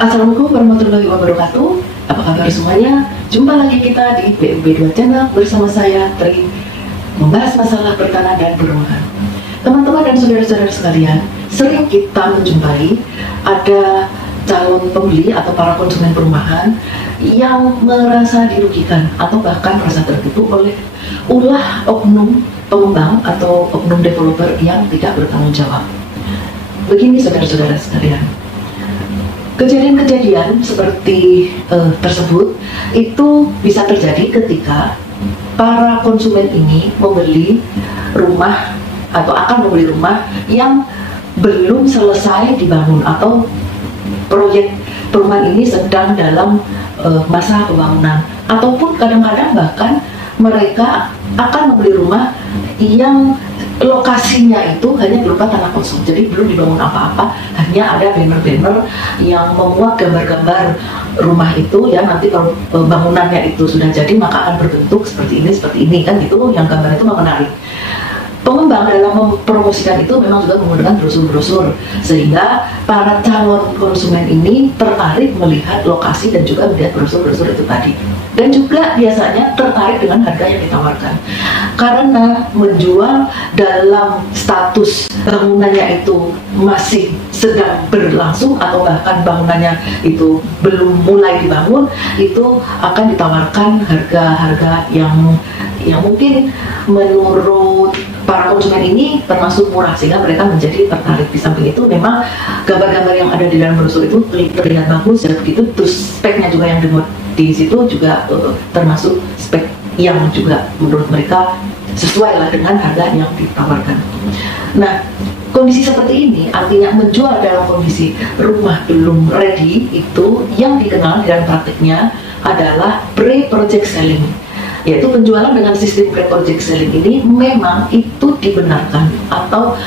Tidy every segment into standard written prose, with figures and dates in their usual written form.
Assalamualaikum warahmatullahi wabarakatuh. Apa kabar semuanya? Jumpa lagi kita di BUB2 Channel bersama saya Tri, membahas masalah bertanah dan perumahan. Teman-teman dan saudara-saudara sekalian, sering kita menjumpai ada calon pembeli atau para konsumen perumahan yang merasa dirugikan atau bahkan merasa tertipu oleh ulah oknum pengembang atau oknum developer yang tidak bertanggung jawab. Begini saudara-saudara sekalian, kejadian-kejadian seperti tersebut itu bisa terjadi ketika para konsumen ini membeli rumah atau akan membeli rumah yang belum selesai dibangun atau proyek perumahan ini sedang dalam masa pembangunan, ataupun kadang-kadang bahkan mereka akan membeli rumah yang lokasinya itu hanya berupa tanah kosong, jadi belum dibangun apa-apa, hanya ada banner-banner yang memuat gambar-gambar rumah itu ya, nanti kalau bangunannya itu sudah jadi maka akan berbentuk seperti ini kan gitu, yang gambar itu menarik. Pengembang dalam mempromosikan itu memang juga menggunakan brosur-brosur sehingga para calon konsumen ini tertarik melihat lokasi dan juga melihat brosur-brosur itu tadi, dan juga biasanya tertarik dengan harga yang ditawarkan karena menjual dalam status bangunannya itu masih sedang berlangsung atau bahkan bangunannya itu belum mulai dibangun, itu akan ditawarkan harga-harga yang mungkin menurut para konsumen ini termasuk murah sehingga mereka menjadi tertarik. Di samping itu memang gambar-gambar yang ada di dalam brosur itu terlihat bagus ya begitu, terus speknya juga yang di situ juga termasuk spek yang juga menurut mereka sesuai lah dengan harga yang ditawarkan. Nah, kondisi seperti ini artinya menjual dalam kondisi rumah belum ready, itu yang dikenal di dalam praktiknya adalah pre-project selling, yaitu penjualan dengan sistem pre-project selling ini memang itu dibenarkan atau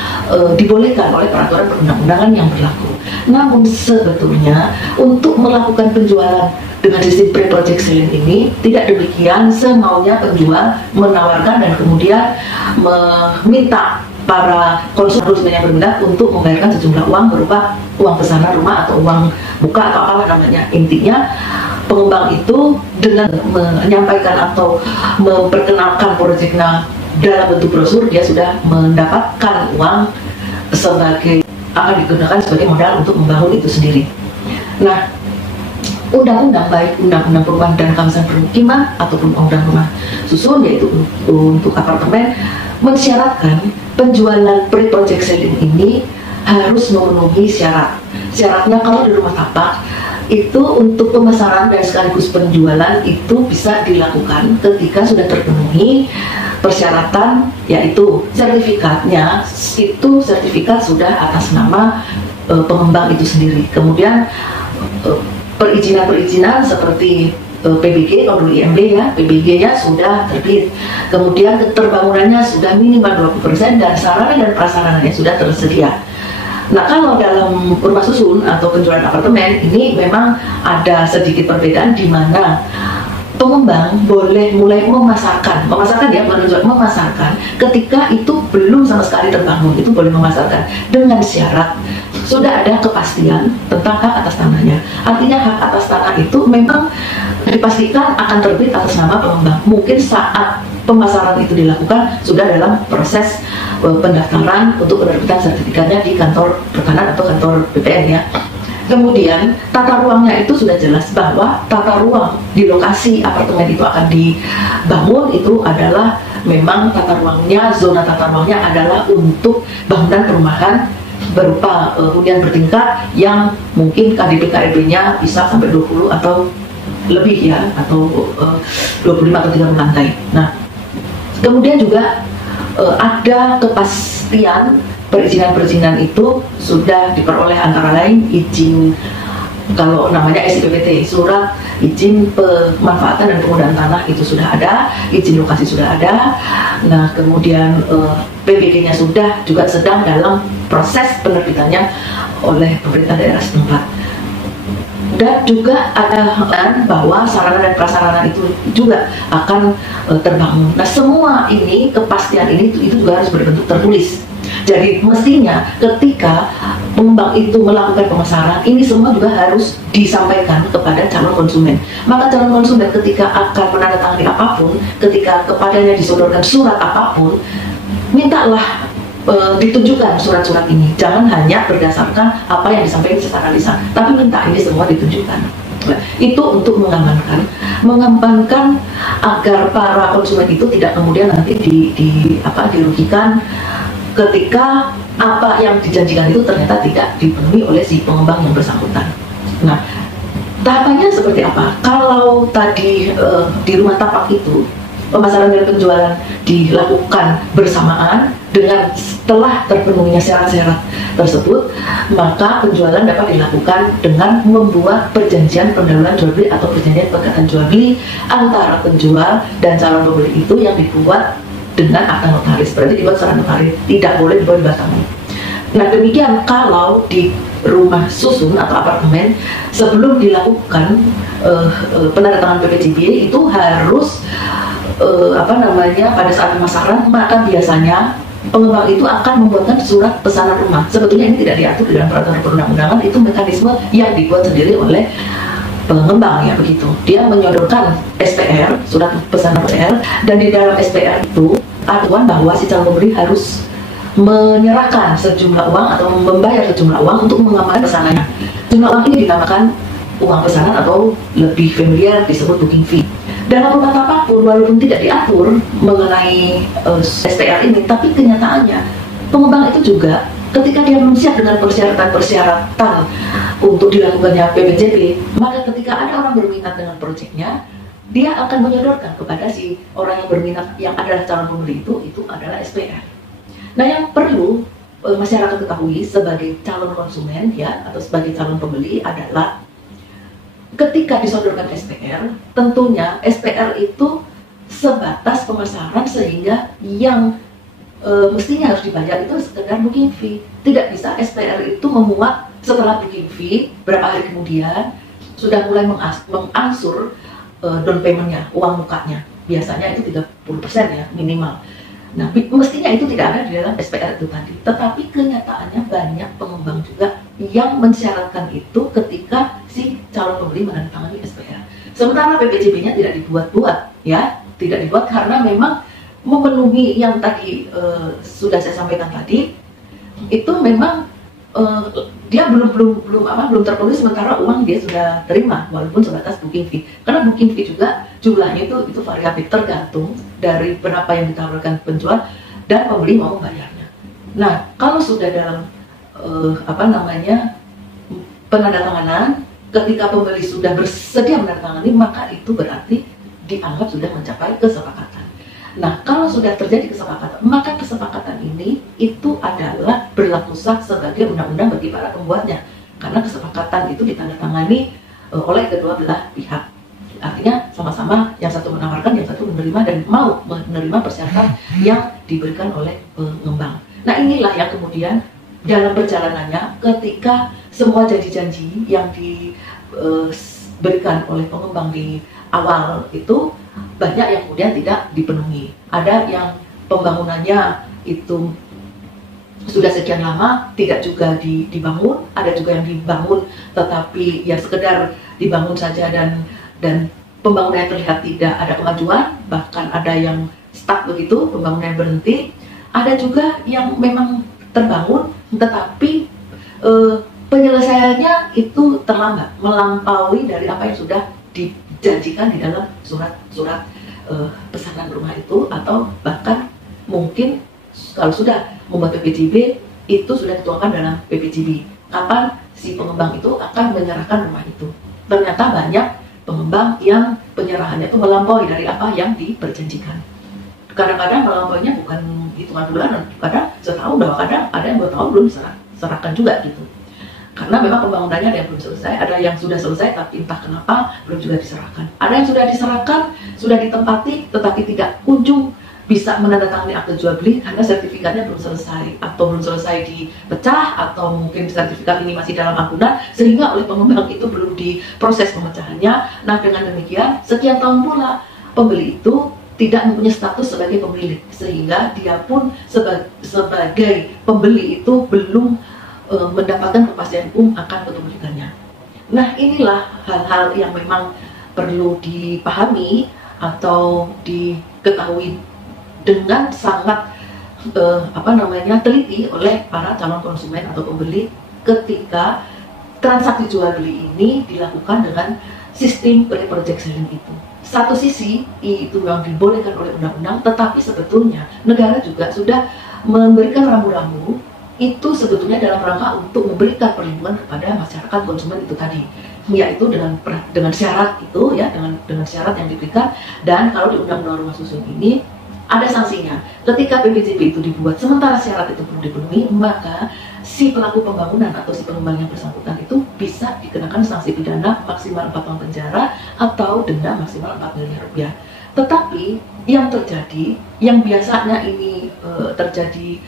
dibolehkan oleh peraturan perundang-undangan yang berlaku. Namun sebetulnya untuk melakukan penjualan dengan sistem pre-project selling ini tidak demikian semaunya penjual menawarkan dan kemudian meminta para konsumen yang berminat untuk membayarkan sejumlah uang berupa uang pesanan rumah atau uang muka atau apa namanya. Intinya pengembang itu dengan menyampaikan atau memperkenalkan proyeknya dalam bentuk brosur, dia sudah mendapatkan uang sebagai akan digunakan sebagai modal untuk membangun itu sendiri. Nah, undang-undang baik undang-undang perumahan dan kawasan permukiman ataupun undang rumah susun, yaitu untuk apartemen, mensyaratkan penjualan pre-project selling ini harus memenuhi syarat. Syaratnya kalau di rumah tapak itu untuk pemasaran dan sekaligus penjualan itu bisa dilakukan ketika sudah terpenuhi persyaratan, yaitu sertifikatnya itu sertifikat sudah atas nama pengembang itu sendiri. Kemudian perizinan seperti PBG atau IMB ya, PBG-nya sudah terbit, kemudian keterbangunannya sudah minimal 20% dan sarana dan prasarananya sudah tersedia. Nah, kalau dalam rumah susun atau penjualan apartemen ini memang ada sedikit perbedaan di mana pengembang boleh mulai memasarkan ya, memasarkan ketika itu belum sama sekali terbangun, itu boleh memasarkan dengan syarat sudah ada kepastian tentang hak atas tanahnya. Artinya hak atas tanah itu memang dipastikan akan terbit atas nama pengembang. Mungkin saat pemasaran itu dilakukan sudah dalam proses pendaftaran untuk penerbitan sertifikatnya di kantor pertanahan atau kantor BPN ya. Kemudian tata ruangnya itu sudah jelas bahwa tata ruang di lokasi apartemen itu akan dibangun itu adalah memang tata ruangnya, zona tata ruangnya adalah untuk bangunan perumahan berupa hunian bertingkat yang mungkin KDP-KRB-nya bisa sampai 20 atau lebih ya, atau 25 atau 30 lantai. Nah, kemudian juga ada kepastian perizinan itu sudah diperoleh, antara lain izin, kalau namanya SIPPT, surat izin pemanfaatan dan penggunaan tanah itu sudah ada, izin lokasi sudah ada. Nah, kemudian PBG-nya sudah juga sedang dalam proses penerbitannya oleh pemerintah daerah setempat. Dan juga ada bahwa sarana dan prasarana itu juga akan terbangun. Nah, semua ini, kepastian ini itu juga harus berbentuk tertulis. Jadi mestinya ketika pengembang itu melakukan pemasaran, ini semua juga harus disampaikan kepada calon konsumen. Maka calon konsumen ketika akan menandatangani apapun, ketika kepadanya disodorkan surat apapun, mintalah ditunjukkan surat-surat ini. Jangan hanya berdasarkan apa yang disampaikan secara lisan, tapi minta ini semua ditunjukkan. Nah, itu untuk mengembangkan agar para konsumen itu tidak kemudian nanti dirugikan ketika apa yang dijanjikan itu ternyata tidak dipenuhi oleh si pengembang yang bersangkutan. Nah, tahapannya seperti apa? Kalau tadi di rumah tapak itu pemasaran dan penjualan dilakukan bersamaan dengan setelah terpenuhinya syarat-syarat tersebut, maka penjualan dapat dilakukan dengan membuat perjanjian pendahuluan jual beli atau perjanjian pegatan jual beli antara penjual dan calon pembeli itu yang dibuat dengan akta notaris. Berarti dibuat secara notaris, tidak boleh dibuat di batangan. Nah, demikian kalau di rumah susun atau apartemen sebelum dilakukan penandatangan PPJB itu harus pada saat pemasaran, maka biasanya pengembang itu akan membuatkan surat pesanan rumah. Sebetulnya ini tidak diatur di dalam peraturan perundang-undangan, itu mekanisme yang dibuat sendiri oleh pengembang, ya begitu. Dia menyodorkan SPR, surat pesanan SPR, dan di dalam SPR itu aturan bahwa si calon pembeli harus menyerahkan sejumlah uang atau membayar sejumlah uang untuk mengamankan pesanannya. Jumlah uang ini dinamakan uang pesanan atau lebih familiar disebut booking fee. Dalam rumah tapak pun walaupun tidak diatur mengenai SPR ini, tapi kenyataannya pengembang itu juga ketika dia belum siap dengan persyaratan untuk dilakukannya PPJB, maka ketika ada orang berminat dengan proyeknya, dia akan menyodorkan kepada si orang yang berminat yang adalah calon pembeli itu adalah SPR. Nah, yang perlu masyarakat ketahui sebagai calon konsumen ya atau sebagai calon pembeli adalah ketika disodorkan SPR, tentunya SPR itu sebatas pemasaran sehingga yang mestinya harus dibayar itu sekedar booking fee. Tidak bisa SPR itu memuat setelah booking fee berapa hari kemudian sudah mulai mengangsur down payment-nya, uang mukanya. Biasanya itu 30% ya minimal. Nah, mestinya itu tidak ada di dalam SPR itu tadi. Tetapi kenyataannya banyak pengembang juga yang mensyaratkan itu ketika si calon pembeli menandatangani SPR. Sementara PPJB-nya tidak dibuat-buat, ya, tidak dibuat karena memang memenuhi yang tadi sudah saya sampaikan tadi. Itu memang dia belum terpenuhi, sementara uang dia sudah terima walaupun sebatas booking fee. Karena booking fee juga jumlahnya itu variatif, tergantung dari berapa yang ditawarkan penjual dan pembeli mau membayarnya. Nah, kalau sudah dalam penandatanganan, ketika pembeli sudah bersedia menandatangani, maka itu berarti dianggap sudah mencapai kesepakatan. Nah, kalau sudah terjadi kesepakatan, maka kesepakatan ini itu adalah berlaku sah sebagai undang-undang bagi para pembuatnya. Karena kesepakatan itu ditandatangani oleh kedua belah pihak. Artinya sama-sama yang satu menawarkan, yang satu menerima dan mau menerima persyaratan yang diberikan oleh pengembang. Nah, inilah yang kemudian dalam perjalanannya ketika semua janji-janji yang diberikan oleh pengembang di awal itu banyak yang kemudian tidak dipenuhi. Ada yang pembangunannya itu sudah sekian lama tidak juga dibangun, ada juga yang dibangun tetapi ya sekedar dibangun saja dan pembangunannya terlihat tidak ada kemajuan, bahkan ada yang stuck begitu, pembangunan berhenti. Ada juga yang memang terbangun tetapi penyelesaiannya itu terlambat, melampaui dari apa yang sudah dijanjikan di dalam surat-surat pesanan rumah itu, atau bahkan mungkin kalau sudah membuat PPJB itu sudah dituangkan dalam PPJB kapan si pengembang itu akan menyerahkan rumah itu. Ternyata banyak pengembang yang penyerahannya itu melampaui dari apa yang diperjanjikan. Kadang-kadang melampauinya bukan hitungan bulan, kadang setahun, bahwa kadang ada yang 2 tahun belum diserahkan juga gitu. Karena memang pembangunannya ada yang belum selesai, ada yang sudah selesai tapi entah kenapa belum juga diserahkan. Ada yang sudah diserahkan, sudah ditempati, tetapi tidak kunjung bisa menandatangani akte jual beli karena sertifikatnya belum selesai, atau belum selesai dipecah, atau mungkin sertifikat ini masih dalam agunan sehingga oleh pengembang itu belum diproses pemecahannya. Nah, dengan demikian sekian tahun pula pembeli itu tidak mempunyai status sebagai pemilik, sehingga dia pun sebagai pembeli itu belum mendapatkan kepastian hukum akan kepemilikannya. Nah, inilah hal-hal yang memang perlu dipahami atau diketahui dengan sangat teliti oleh para calon konsumen atau pembeli ketika transaksi jual beli ini dilakukan dengan sistem pre-project selling itu. Satu sisi itu yang dibolehkan oleh undang-undang, tetapi sebetulnya negara juga sudah memberikan rambu-rambu itu sebetulnya dalam rangka untuk memberikan perlindungan kepada masyarakat konsumen itu tadi, yaitu dengan syarat itu ya, dengan syarat yang diberikan. Dan kalau di Undang-Undang Rumah Susun ini ada sanksinya. Ketika PPJB itu dibuat sementara syarat itu belum dipenuhi, maka si pelaku pembangunan atau si pengembang yang bersangkutan itu bisa dikenakan sanksi pidana maksimal 4 tahun penjara atau denda maksimal 4 miliar rupiah. Tetapi yang terjadi, yang biasanya ini terjadi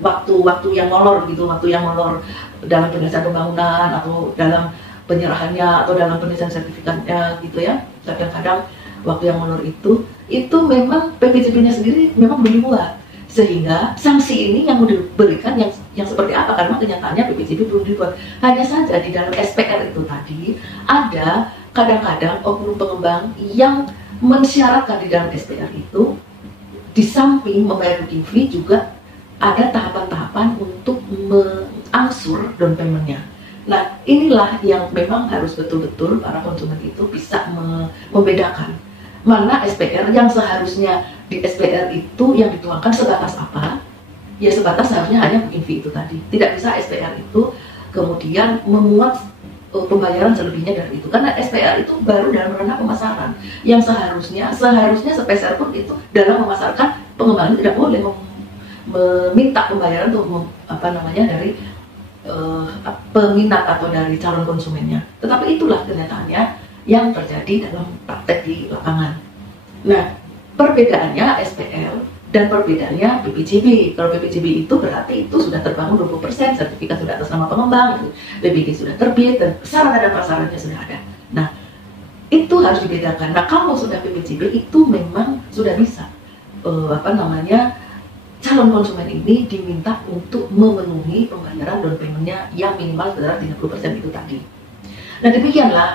waktu yang molor gitu, waktu yang molor dalam penyelesaian pembangunan atau dalam penyerahannya atau dalam penyelesaian sertifikatnya gitu ya. Kadang-kadang waktu yang molor itu memang PPJB-nya sendiri memang belum dibuat, sehingga sanksi ini yang diberikan yang seperti apa, karena kenyataannya PPJB belum dibuat. Hanya saja di dalam SPR itu tadi ada kadang-kadang oknum pengembang yang mensyaratkan di dalam SPR itu di samping membayar booking fee juga ada tahapan-tahapan untuk mengangsur down payment-nya. Nah, inilah yang memang harus betul-betul para konsumen itu bisa membedakan mana SPR yang seharusnya di SPR itu yang dituangkan sebatas apa, ya sebatas seharusnya hanya booking fee itu tadi. Tidak bisa SPR itu kemudian memuat pembayaran selebihnya dari itu, karena SPR itu baru dalam ranah pemasaran, yang seharusnya sepeser pun itu dalam memasarkan pengembangan tidak boleh meminta pembayaran untuk dari peminat atau dari calon konsumennya. Tetapi itulah kenyataannya yang terjadi dalam praktek di lapangan. Nah, perbedaannya SPR dan perbedaannya PPJB. Kalau PPJB itu berarti itu sudah terbangun 20%, sertifikat sudah atas nama pengembang, PPG sudah terbit, dan sarana dan prasarannya sudah ada. Nah, itu harus dibedakan. Nah, kalau sudah PPJB itu memang sudah bisa calon konsumen ini diminta untuk memenuhi pembayaran down payment-nya yang minimal sekitar 30% itu tadi. Nah, demikianlah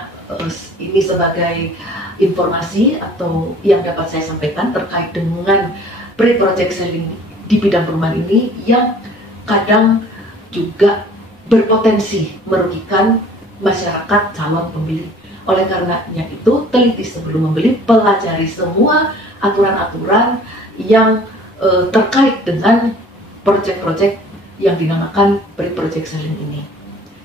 ini sebagai informasi atau yang dapat saya sampaikan terkait dengan pre-project selling di bidang perumahan ini yang kadang juga berpotensi merugikan masyarakat calon pembeli. Oleh karenanya itu, teliti sebelum membeli, pelajari semua aturan-aturan yang terkait dengan proyek-proyek yang dinamakan pre-project selling ini.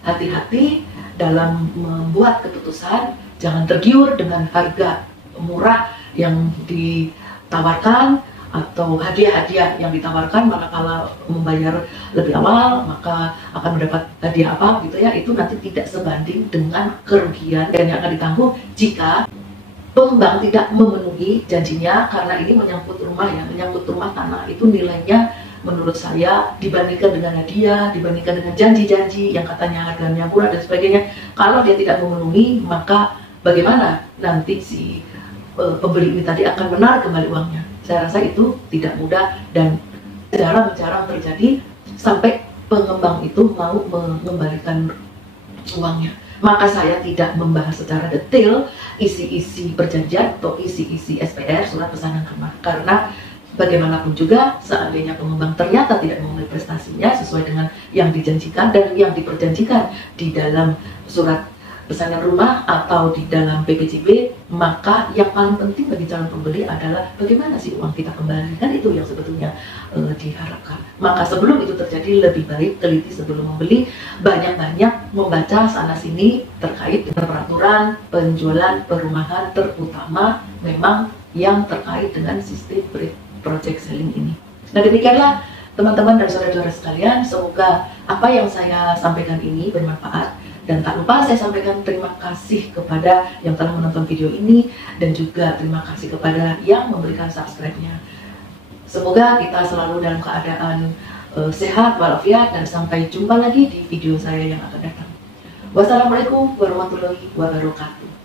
Hati-hati dalam membuat keputusan, jangan tergiur dengan harga murah yang ditawarkan atau hadiah-hadiah yang ditawarkan, manakala membayar lebih awal maka akan mendapat hadiah apa gitu ya, itu nanti tidak sebanding dengan kerugian dan yang akan ditanggung jika pengembang tidak memenuhi janjinya, karena ini menyangkut rumah ya, menyangkut rumah tanah, itu nilainya menurut saya dibandingkan dengan hadiah, dibandingkan dengan janji-janji yang katanya harganya murah dan sebagainya, kalau dia tidak memenuhi, maka bagaimana nanti si pembeli ini tadi akan menarik kembali uangnya. Saya rasa itu tidak mudah dan jarang terjadi sampai pengembang itu mau mengembalikan uangnya. Maka saya tidak membahas secara detail isi-isi perjanjian atau isi-isi SPR, surat pesanan rumah, karena bagaimanapun juga seandainya pengembang ternyata tidak memenuhi prestasinya sesuai dengan yang dijanjikan dan yang diperjanjikan di dalam surat pesanan rumah atau di dalam PPJB, maka yang paling penting bagi calon pembeli adalah bagaimana sih uang kita kembali, kan itu yang sebetulnya diharapkan. Maka sebelum itu terjadi, lebih baik teliti sebelum membeli, banyak-banyak membaca sana-sini terkait dengan peraturan penjualan perumahan, terutama memang yang terkait dengan sistem project selling ini. Nah, demikianlah teman-teman dan saudara-saudara sekalian, semoga apa yang saya sampaikan ini bermanfaat. Dan tak lupa saya sampaikan terima kasih kepada yang telah menonton video ini dan juga terima kasih kepada yang memberikan subscribe-nya. Semoga kita selalu dalam keadaan sehat walafiat dan sampai jumpa lagi di video saya yang akan datang. Wassalamualaikum warahmatullahi wabarakatuh.